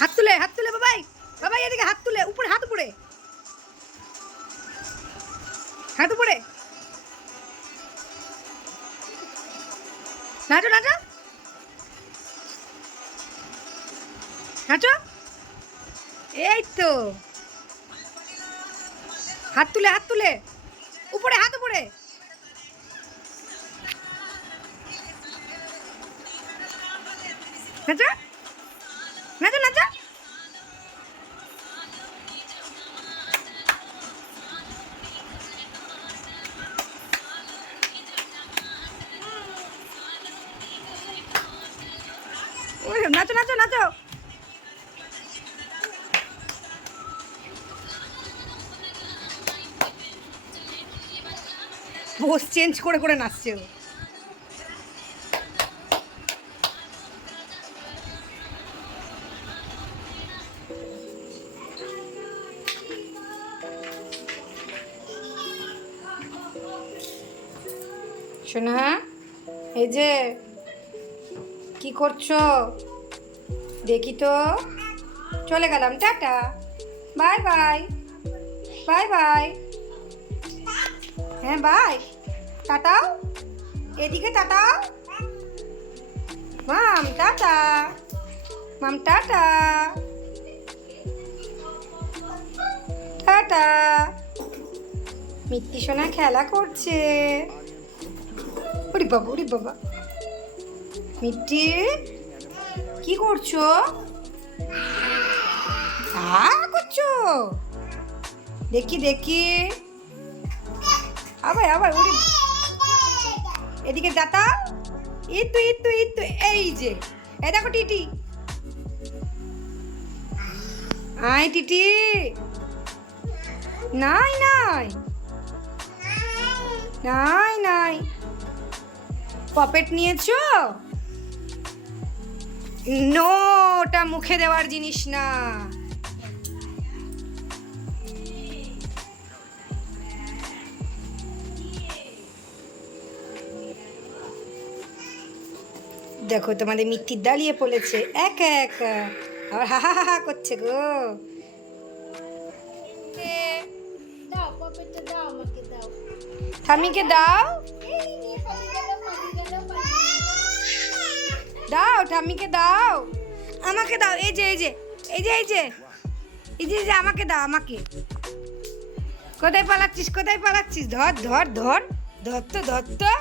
হাত তুলে বাবাই, বাবাই এদিকে হাত তুলে, উপরে হাত উপরে, হাত উপরে, নাচো নাচো নাচো, এই তো হাত তুলে উপরে, হাত উপরে, নাচো নাচো নাচো, নাচো নাচো নাচো, পোজ চেঞ্জ করে করে নাচছে ও। শোনা, এই যে কি করছো দেখি তো, চলে গেলাম, tata, bye bye, bye bye, হ্যাঁ বাই, টাটাও, এদিকে টাটাও, মাম টাটা, মাম টাটা, টাটা। মিত্তি সোনা খেলা করছে, ওরে বাবা, ওরে বাবা, মিত্তি কি করছো, করছো দেখি দেখি, আবার আবার ওরে, এদিকে যাতা, ইতু ইতু ইতু, এই যে এই দেখো টিটি, আয় টিটি, নাই নাই নাই নাই, পপেট নিয়েছো? নো, ওটা মুখে দেওয়ার জিনিস না। দেখো তোমাদের মিত্তির দাঁড়িয়ে পড়েছে একা একা, আবার হা হা হা হা করছে গো। দাও পপেটটা দাও, আমাকে দাও, ঠামিকে দাও, দাও ঠামিকে দাও, আমাকে দাও, এই যে এই যে এই যে এই যে এই যে আমাকে দাও, আমাকে। কোথায় পালাচ্ছিস, কোথায় পালাচ্ছিস, ধর ধর ধর, ধর তো ধর তো।